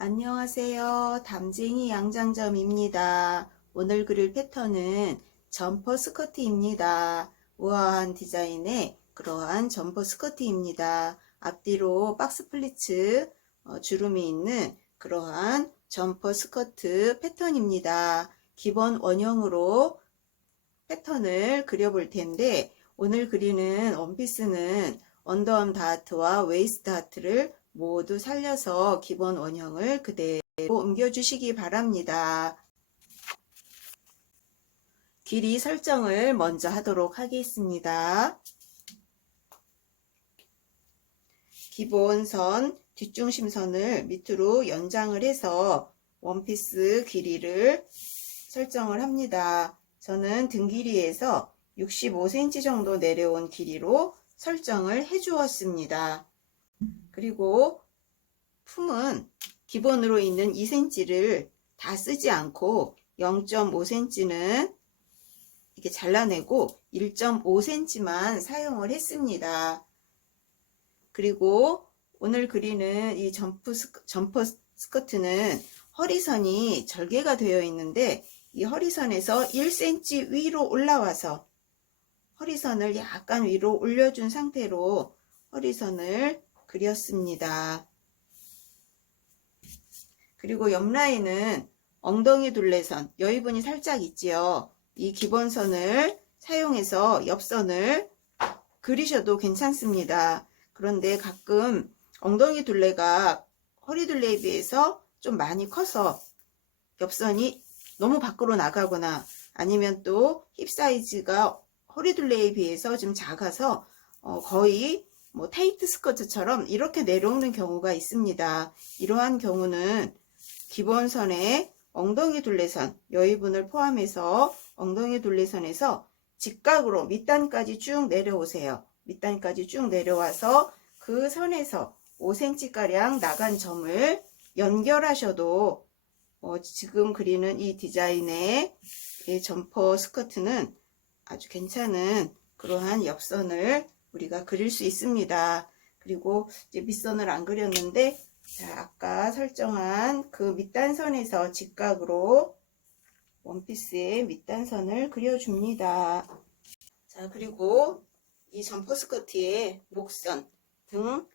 안녕하세요. 담쟁이 양장점입니다. 오늘 그릴 패턴은 점퍼 스커트입니다. 우아한 디자인의 그러한 점퍼 스커트입니다. 앞뒤로 박스 플리츠 주름이 있는 그러한 점퍼 스커트 패턴입니다. 기본 원형으로 패턴을 그려볼 텐데 오늘 그리는 원피스는 언더암 다트와 웨이스트 다트를 모두 살려서 기본 원형을 그대로 옮겨주시기 바랍니다. 길이 설정을 먼저 하도록 하겠습니다. 기본선 뒷중심선을 밑으로 연장을 해서 원피스 길이를 설정을 합니다. 저는 등 길이에서 65cm 정도 내려온 길이로 설정을 해 주었습니다. 그리고 품은 기본으로 있는 2cm를 다 쓰지 않고 0.5cm는 이렇게 잘라내고 1.5cm만 사용을 했습니다. 그리고 오늘 그리는 이 점퍼 스커트는 허리선이 절개가 되어 있는데 이 허리선에서 1cm 위로 올라와서 허리선을 약간 위로 올려준 상태로 허리선을 그렸습니다. 그리고 옆라인은 엉덩이 둘레선, 여유분이 살짝 있지요. 이 기본선을 사용해서 옆선을 그리셔도 괜찮습니다. 그런데 가끔 엉덩이 둘레가 허리 둘레에 비해서 좀 많이 커서 옆선이 너무 밖으로 나가거나 아니면 또 힙 사이즈가 허리 둘레에 비해서 좀 작아서 거의 타이트 스커트처럼 이렇게 내려오는 경우가 있습니다. 이러한 경우는 기본선에 엉덩이 둘레선, 여유분을 포함해서 엉덩이 둘레선에서 직각으로 밑단까지 쭉 내려오세요. 밑단까지 쭉 내려와서 그 선에서 5cm가량 나간 점을 연결하셔도 지금 그리는 이 디자인의 이 점퍼 스커트는 아주 괜찮은 그러한 옆선을 우리가 그릴 수 있습니다. 그리고 이제 밑선을 안 그렸는데 자, 아까 설정한 그 밑단선에서 직각으로 원피스의 밑단선을 그려줍니다. 자, 그리고 이 점퍼 스커트의 목선, 등,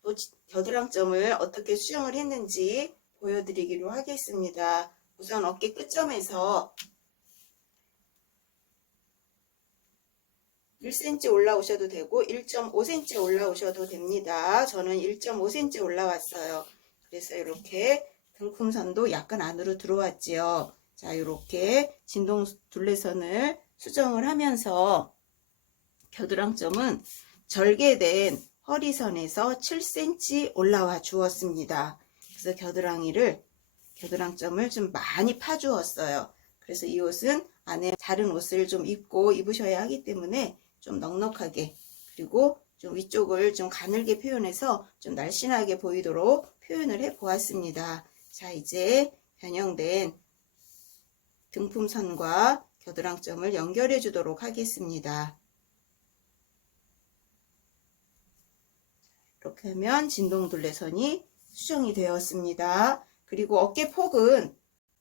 또 겨드랑점을 어떻게 수정을 했는지 보여드리기로 하겠습니다. 우선 어깨 끝점에서 1cm 올라오셔도 되고 1.5cm 올라오셔도 됩니다. 저는 1.5cm 올라왔어요. 그래서 이렇게 등품선도 약간 안으로 들어왔지요. 자, 이렇게 진동 둘레선을 수정을 하면서 겨드랑점은 절개된 허리선에서 7cm 올라와 주었습니다. 그래서 겨드랑점을 좀 많이 파주었어요. 그래서 이 옷은 안에 다른 옷을 좀 입고 입으셔야 하기 때문에 좀 넉넉하게, 그리고 좀 위쪽을 좀 가늘게 표현해서 좀 날씬하게 보이도록 표현을 해 보았습니다. 자, 이제 변형된 등품선과 겨드랑점을 연결해 주도록 하겠습니다. 이렇게 하면 진동둘레선이 수정이 되었습니다. 그리고 어깨 폭은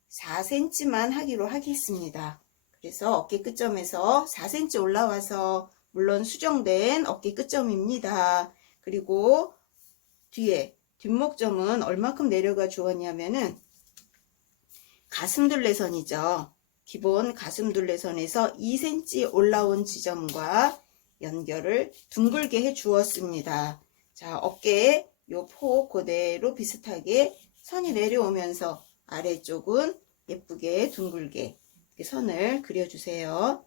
4cm만 하기로 하겠습니다. 그래서 어깨 끝점에서 4cm 올라와서 물론 수정된 어깨 끝점입니다. 그리고 뒷목점은 얼마큼 내려가 주었냐면은 가슴둘레선이죠. 기본 가슴둘레선에서 2cm 올라온 지점과 연결을 둥글게 해 주었습니다. 자, 어깨에 요 폭 그대로 비슷하게 선이 내려오면서 아래쪽은 예쁘게 둥글게 이렇게 선을 그려주세요.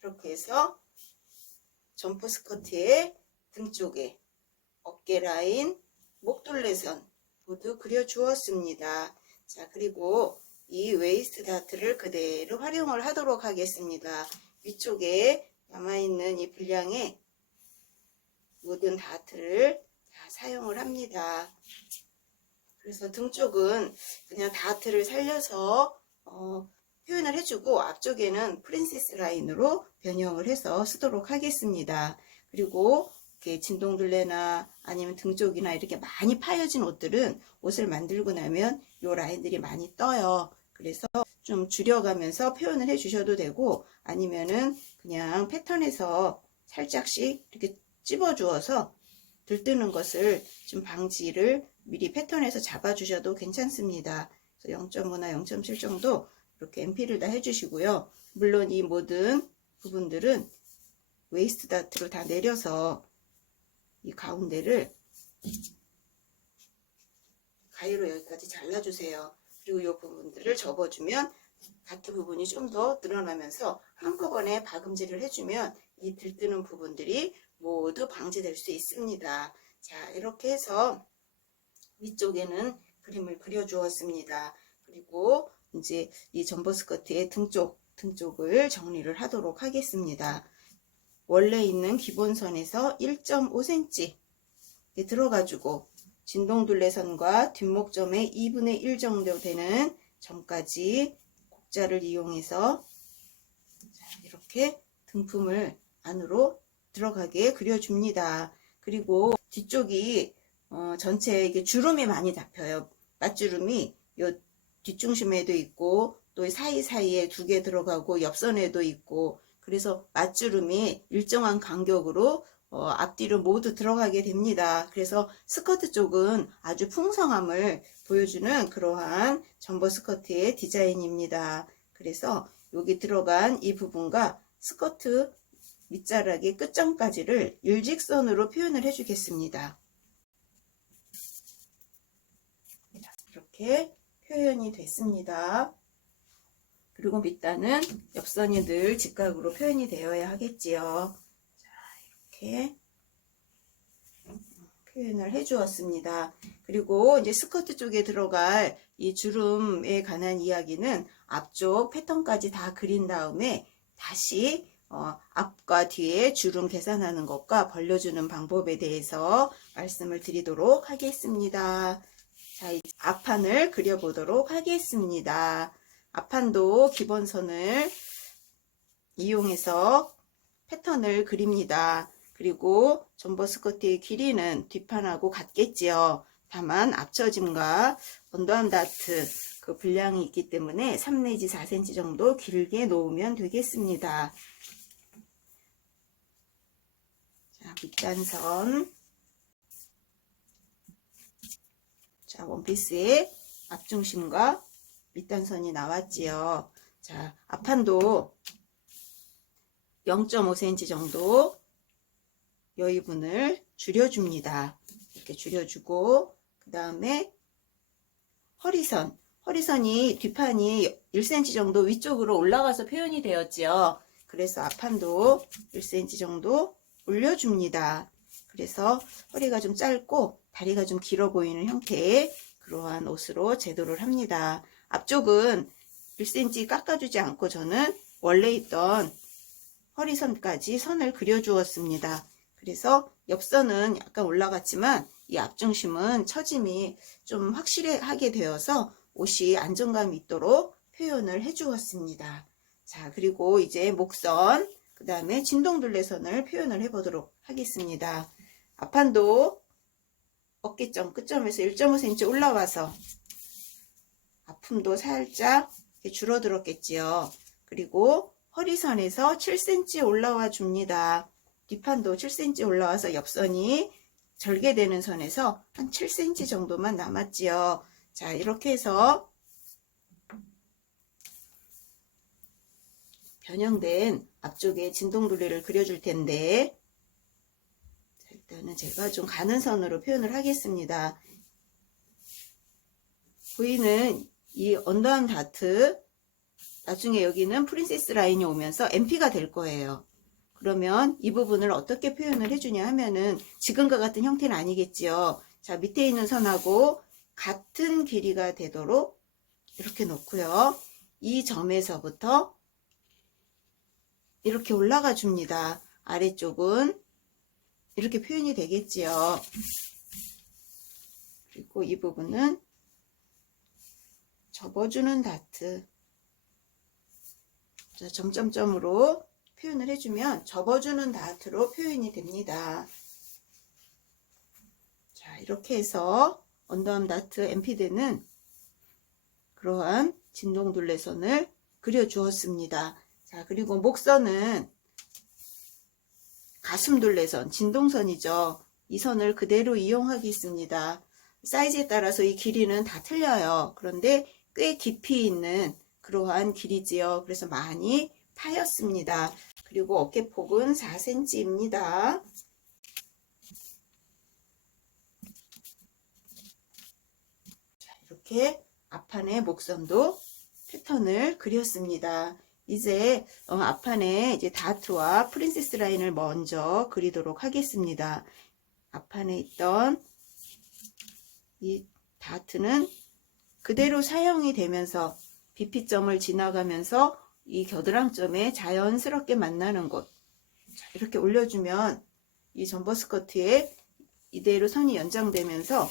이렇게 해서 점퍼 스커트의 등 쪽에 어깨 라인, 목둘레선 모두 그려주었습니다. 자, 그리고 이 웨이스트 다트를 그대로 활용을 하도록 하겠습니다. 위쪽에 남아있는 이 분량의 모든 다트를 다 사용을 합니다. 그래서 등 쪽은 그냥 다트를 살려서 표현을 해주고 앞쪽에는 프린세스 라인으로 변형을 해서 쓰도록 하겠습니다. 그리고 이렇게 진동둘레나 아니면 등 쪽이나 이렇게 많이 파여진 옷들은 옷을 만들고 나면 이 라인들이 많이 떠요. 그래서 좀 줄여가면서 표현을 해 주셔도 되고, 아니면은 그냥 패턴에서 살짝씩 이렇게 찝어 주어서 들뜨는 것을 좀 방지를 미리 패턴에서 잡아 주셔도 괜찮습니다. 0.5나 0.7 정도 이렇게 MP를 다 해주시고요. 물론 이 모든 부분들은 웨이스트 다트로 다 내려서 이 가운데를 가위로 여기까지 잘라주세요. 그리고 이 부분들을 접어주면 다트 부분이 좀 더 늘어나면서 한꺼번에 박음질을 해주면 이 들뜨는 부분들이 모두 방지될 수 있습니다. 자, 이렇게 해서 위쪽에는 그림을 그려 주었습니다. 그리고 이제 이 점퍼 스커트의 등 쪽을 정리를 하도록 하겠습니다. 원래 있는 기본선에서 1.5cm 들어가지고 진동둘레선과 뒷목점의 2분의 1 정도 되는 점까지 곡자를 이용해서 이렇게 등품을 안으로 들어가게 그려줍니다. 그리고 뒤쪽이 전체 이게 주름이 많이 잡혀요. 맞주름이 요 뒷중심에도 있고 또 사이사이에 2개 들어가고 옆선에도 있고, 그래서 맞주름이 일정한 간격으로 앞뒤로 모두 들어가게 됩니다. 그래서 스커트 쪽은 아주 풍성함을 보여주는 그러한 점퍼 스커트의 디자인입니다. 그래서 여기 들어간 이 부분과 스커트 밑자락의 끝점까지를 일직선으로 표현을 해주겠습니다. 이렇게 표현이 됐습니다. 그리고 밑단은 옆선이 늘 직각으로 표현이 되어야 하겠지요. 자, 이렇게 표현을 해 주었습니다. 그리고 이제 스커트 쪽에 들어갈 이 주름에 관한 이야기는 앞쪽 패턴까지 다 그린 다음에 다시 앞과 뒤에 주름 계산하는 것과 벌려주는 방법에 대해서 말씀을 드리도록 하겠습니다. 자, 이제 앞판을 그려보도록 하겠습니다. 앞판도 기본선을 이용해서 패턴을 그립니다. 그리고 점퍼 스커트의 길이는 뒷판하고 같겠지요. 다만 앞처짐과 언더암 다트 그 분량이 있기 때문에 3 내지 4cm 정도 길게 놓으면 되겠습니다. 자, 밑단선. 자, 원피스의 앞중심과 밑단선이 나왔지요. 자, 앞판도 0.5cm 정도 여유분을 줄여줍니다. 이렇게 줄여주고, 그 다음에 허리선이 뒷판이 1cm 정도 위쪽으로 올라가서 표현이 되었지요. 그래서 앞판도 1cm 정도 올려줍니다. 그래서 허리가 좀 짧고 다리가 좀 길어 보이는 형태의 그러한 옷으로 제도를 합니다. 앞쪽은 1cm 깎아주지 않고 저는 원래 있던 허리선까지 선을 그려주었습니다. 그래서 옆선은 약간 올라갔지만 이 앞중심은 처짐이 좀 확실하게 되어서 옷이 안정감이 있도록 표현을 해주었습니다. 자, 그리고 이제 목선, 그 다음에 진동둘레선을 표현을 해보도록 하겠습니다. 앞판도 어깨점 끝점에서 1.5cm 올라와서 앞품도 살짝 이렇게 줄어들었겠지요. 그리고 허리선에서 7cm 올라와 줍니다. 뒷판도 7cm 올라와서 옆선이 절개되는 선에서 한 7cm 정도만 남았지요. 자, 이렇게 해서 변형된 앞쪽에 진동둘레를 그려줄 텐데, 자, 일단은 제가 좀 가는 선으로 표현을 하겠습니다. 보이는 이 언더암 다트, 나중에 여기는 프린세스 라인이 오면서 MP가 될 거예요. 그러면 이 부분을 어떻게 표현을 해주냐 하면은 지금과 같은 형태는 아니겠지요. 자, 밑에 있는 선하고 같은 길이가 되도록 이렇게 놓고요. 이 점에서부터 이렇게 올라가 줍니다. 아래쪽은 이렇게 표현이 되겠지요. 그리고 이 부분은 접어주는 다트. 자, 점점점으로 표현을 해주면 접어주는 다트로 표현이 됩니다. 이렇게 해서 언더암 다트 엠피드는 그러한 진동둘레선을 그려주었습니다. 자, 그리고 목선은 가슴둘레선, 진동선이죠. 이 선을 그대로 이용하겠습니다. 사이즈에 따라서 이 길이는 다 틀려요. 그런데 꽤 깊이 있는 그러한 길이지요. 그래서 많이 파였습니다. 그리고 어깨폭은 4cm입니다. 이렇게 앞판에 목선도 패턴을 그렸습니다. 이제 앞판에 이제 다트와 프린세스 라인을 먼저 그리도록 하겠습니다. 앞판에 있던 이 다트는 그대로 사용이 되면서 BP점을 지나가면서 이 겨드랑점에 자연스럽게 만나는 곳. 자, 이렇게 올려주면 이 점퍼 스커트에 이대로 선이 연장되면서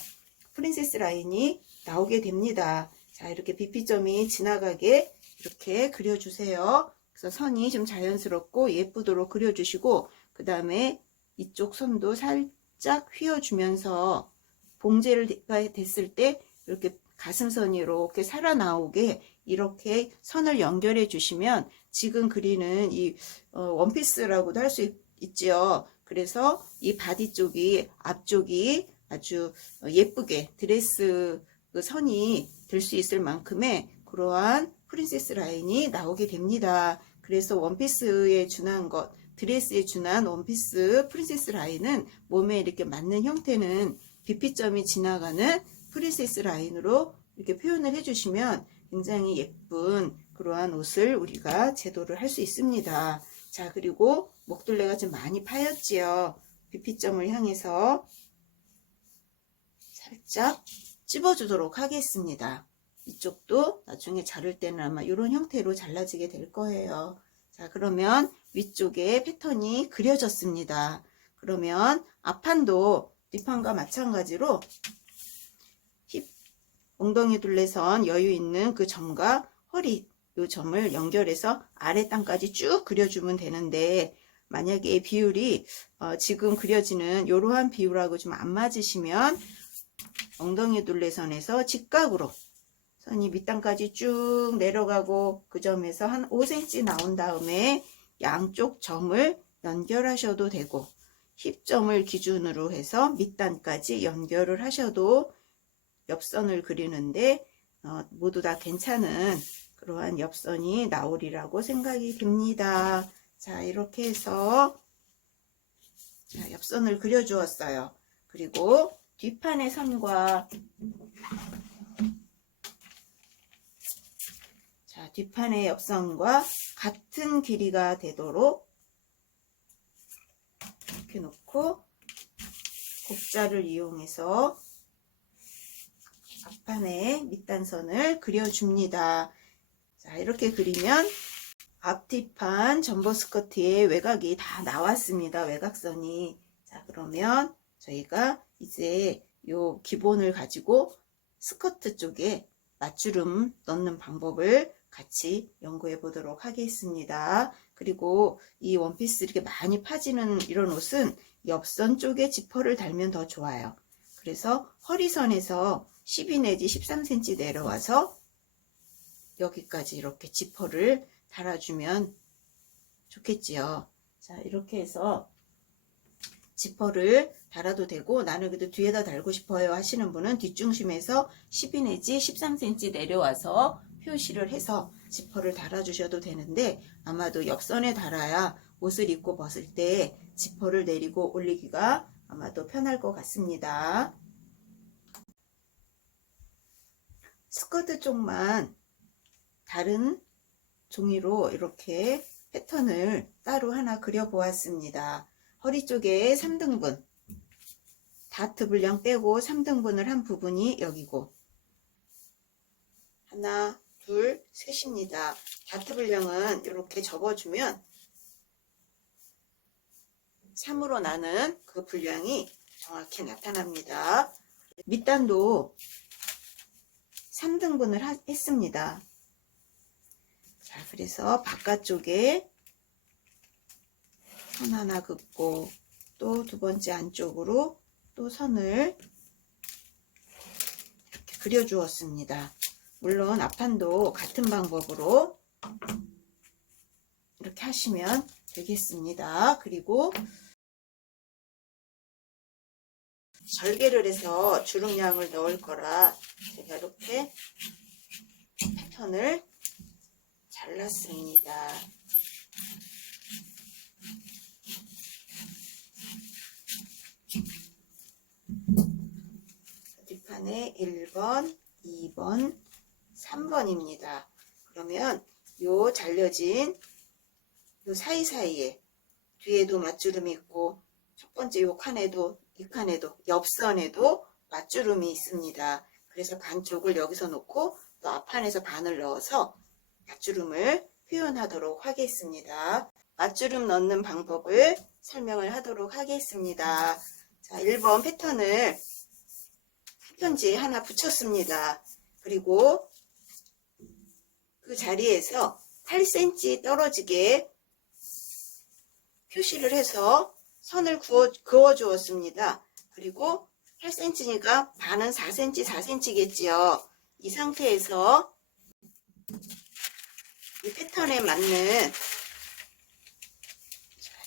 프린세스 라인이 나오게 됩니다. 자, 이렇게 BP점이 지나가게 이렇게 그려주세요. 그래서 선이 좀 자연스럽고 예쁘도록 그려주시고, 그 다음에 이쪽 선도 살짝 휘어주면서 봉제가 됐을 때 이렇게 가슴선이 이렇게 살아나오게 이렇게 선을 연결해 주시면 지금 그리는 이 원피스라고도 할 수 있지요. 그래서 이 바디 쪽이 앞쪽이 아주 예쁘게 드레스 선이 될 수 있을 만큼의 그러한 프린세스 라인이 나오게 됩니다. 그래서 원피스에 준한 것, 드레스에 준한 원피스 프린세스 라인은 몸에 이렇게 맞는 형태는 BP점이 지나가는 프린세스 라인으로 이렇게 표현을 해주시면 굉장히 예쁜 그러한 옷을 우리가 제도를 할 수 있습니다. 자, 그리고 목둘레가 좀 많이 파였지요. BP점을 향해서 살짝 찝어주도록 하겠습니다. 이쪽도 나중에 자를 때는 아마 이런 형태로 잘라지게 될 거예요. 자, 그러면 위쪽에 패턴이 그려졌습니다. 그러면 앞판도 뒷판과 마찬가지로 힙, 엉덩이 둘레선 여유 있는 그 점과 허리 이 점을 연결해서 아래 땅까지 쭉 그려주면 되는데, 만약에 비율이 지금 그려지는 이러한 비율하고 좀 안 맞으시면 엉덩이 둘레선에서 직각으로 선이 밑단까지 쭉 내려가고 그 점에서 한 5cm 나온 다음에 양쪽 점을 연결하셔도 되고, 힙점을 기준으로 해서 밑단까지 연결을 하셔도 옆선을 그리는데 모두 다 괜찮은 그러한 옆선이 나오리라고 생각이 듭니다. 자, 이렇게 해서 옆선을 그려 주었어요. 그리고 뒷판의 선과 뒷판의 옆선과 같은 길이가 되도록 이렇게 놓고 곡자를 이용해서 앞판에 밑단선을 그려줍니다. 자, 이렇게 그리면 앞뒤판 점퍼 스커트의 외곽이 다 나왔습니다. 외곽선이. 자, 그러면 저희가 이제 요 기본을 가지고 스커트 쪽에 맞주름 넣는 방법을 같이 연구해 보도록 하겠습니다. 그리고 이 원피스 이렇게 많이 파지는 이런 옷은 옆선 쪽에 지퍼를 달면 더 좋아요. 그래서 허리선에서 12 내지 13cm 내려와서 여기까지 이렇게 지퍼를 달아주면 좋겠지요. 자, 이렇게 해서 지퍼를 달아도 되고, 나는 그래도 뒤에다 달고 싶어요 하시는 분은 뒷중심에서 12 내지 13cm 내려와서 표시를 해서 지퍼를 달아주셔도 되는데, 아마도 옆선에 달아야 옷을 입고 벗을 때 지퍼를 내리고 올리기가 아마도 편할 것 같습니다. 스커트 쪽만 다른 종이로 이렇게 패턴을 따로 하나 그려 보았습니다. 허리 쪽에 3등분, 다트 분량 빼고 3등분을 한 부분이 여기고, 하나, 둘, 셋입니다. 다트 분량은 이렇게 접어주면 3으로 나는 그 분량이 정확히 나타납니다. 밑단도 3등분을 했습니다. 자, 그래서 바깥쪽에 선 하나 긋고 또 두 번째 안쪽으로 또 선을 그려 주었습니다. 물론 앞판도 같은 방법으로 이렇게 하시면 되겠습니다. 그리고 절개를 해서 주름량을 넣을 거라 제가 이렇게 패턴을 잘랐습니다. 뒷판에 1번, 2번, 3번입니다. 그러면 요 잘려진 요 사이사이에 뒤에도 맞주름이 있고 첫 번째 요 칸에도 이 칸에도 옆선에도 맞주름이 있습니다. 그래서 반쪽을 여기서 놓고 또 앞판에서 반을 넣어서 맞주름을 표현하도록 하겠습니다. 맞주름 넣는 방법을 설명을 하도록 하겠습니다. 자, 1번 패턴을 패턴지에 하나 붙였습니다. 그리고 그 자리에서 8cm 떨어지게 표시를 해서 선을 그어 주었습니다. 그리고 8cm니까 반은 4cm, 4cm겠지요. 이 상태에서 이 패턴에 맞는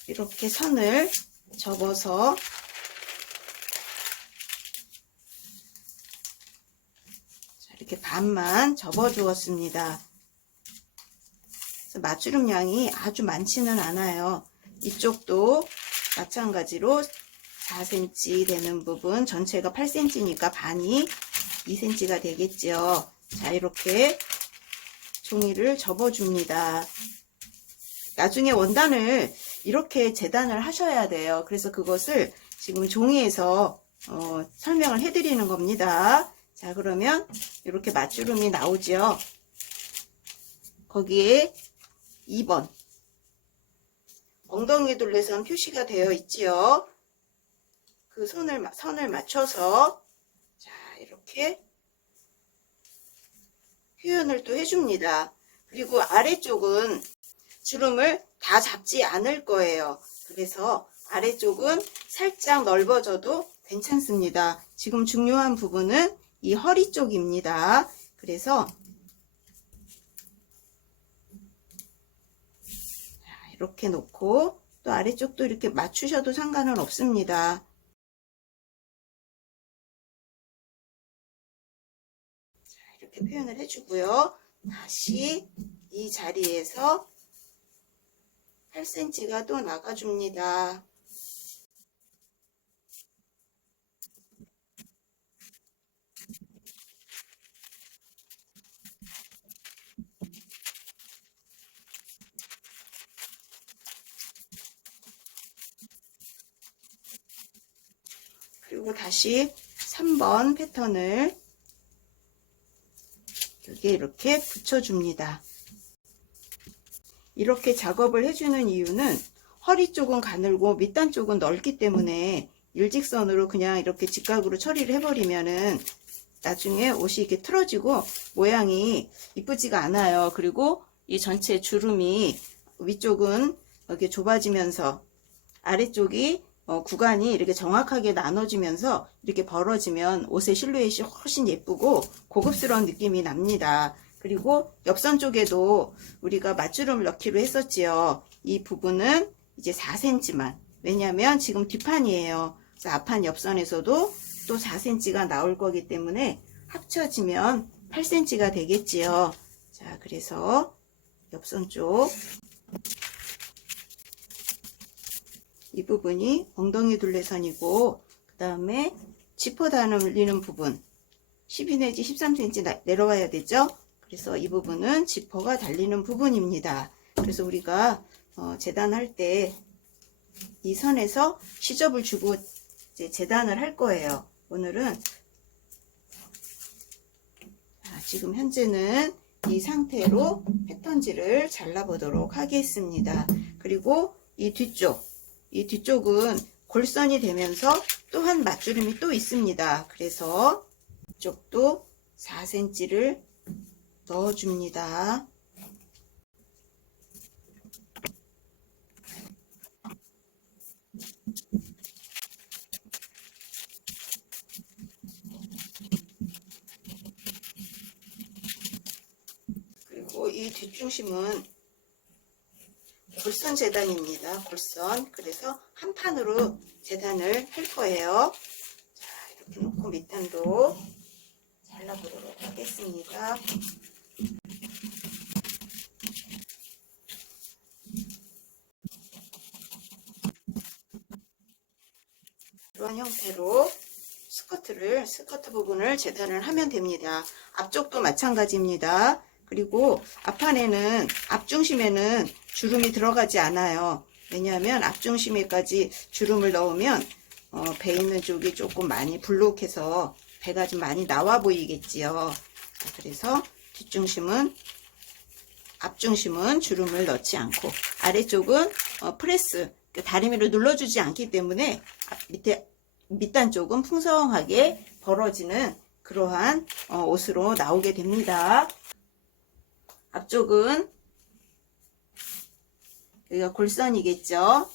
이렇게 선을 접어서 이렇게 반만 접어 주었습니다. 맞주름량이 아주 많지는 않아요. 이쪽도 마찬가지로 4cm 되는 부분 전체가 8cm니까 반이 2cm가 되겠죠. 자, 이렇게 종이를 접어줍니다. 나중에 원단을 이렇게 재단을 하셔야 돼요. 그래서 그것을 지금 종이에서 설명을 해드리는 겁니다. 자, 그러면 이렇게 맞주름이 나오죠. 거기에 2번 엉덩이 둘레선 표시가 되어 있지요. 그 선을 맞춰서 자, 이렇게 표현을 또 해줍니다. 그리고 아래쪽은 주름을 다 잡지 않을 거예요. 그래서 아래쪽은 살짝 넓어져도 괜찮습니다. 지금 중요한 부분은 이 허리 쪽입니다. 그래서 이렇게 놓고 또 아래쪽도 이렇게 맞추셔도 상관은 없습니다. 자, 이렇게 표현을 해주고요. 다시 이 자리에서 8cm가 또 나가줍니다. 그리고 다시 3번 패턴을 여기에 이렇게 붙여줍니다. 이렇게 작업을 해주는 이유는 허리 쪽은 가늘고 밑단 쪽은 넓기 때문에 일직선으로 그냥 이렇게 직각으로 처리를 해버리면은 나중에 옷이 이렇게 틀어지고 모양이 이쁘지가 않아요. 그리고 이 전체 주름이 위쪽은 이렇게 좁아지면서 아래쪽이 구간이 이렇게 정확하게 나눠지면서 이렇게 벌어지면 옷의 실루엣이 훨씬 예쁘고 고급스러운 느낌이 납니다. 그리고 옆선 쪽에도 우리가 맞주름을 넣기로 했었지요. 이 부분은 이제 4cm만. 왜냐하면 지금 뒷판이에요. 그래서 앞판 옆선에서도 또 4cm가 나올 거기 때문에 합쳐지면 8cm가 되겠지요. 자, 그래서 옆선 쪽 이 부분이 엉덩이 둘레선이고 그 다음에 지퍼 달리는 부분 12 내지 13cm 내려와야 되죠. 그래서 이 부분은 지퍼가 달리는 부분입니다. 그래서 우리가 재단할 때 이 선에서 시접을 주고 이제 재단을 할 거예요. 오늘은 지금 현재는 이 상태로 패턴지를 잘라보도록 하겠습니다. 그리고 이 뒤쪽은 골선이 되면서 또한 맞주름이 또 있습니다. 그래서 이쪽도 4cm를 넣어줍니다. 뒷중심은 골선 재단입니다. 골선. 그래서 한 판으로 재단을 할 거예요. 자, 이렇게 놓고 밑단도 잘라보도록 하겠습니다. 이런 형태로 스커트 부분을 재단을 하면 됩니다. 앞쪽도 마찬가지입니다. 그리고 앞판에는, 앞중심에는 주름이 들어가지 않아요. 왜냐하면 앞중심에까지 주름을 넣으면 배 있는 쪽이 조금 많이 불룩해서 배가 좀 많이 나와 보이겠지요. 그래서 뒷중심은, 앞중심은 주름을 넣지 않고, 아래쪽은 프레스, 다리미로 눌러주지 않기 때문에 밑단 쪽은 풍성하게 벌어지는 그러한 옷으로 나오게 됩니다. 앞쪽은 여기가 골선이겠죠.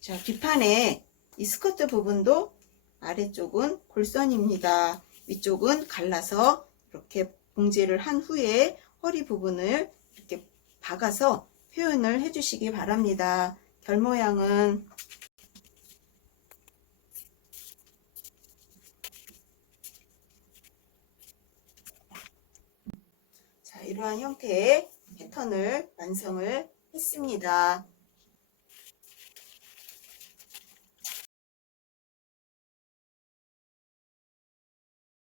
자, 뒷판에 이 스커트 부분도 아래쪽은 골선입니다. 위쪽은 갈라서 이렇게 봉제를 한 후에 허리 부분을 이렇게 박아서 표현을 해주시기 바랍니다. 결 모양은 자, 이러한 형태의 패턴을 완성을 했습니다.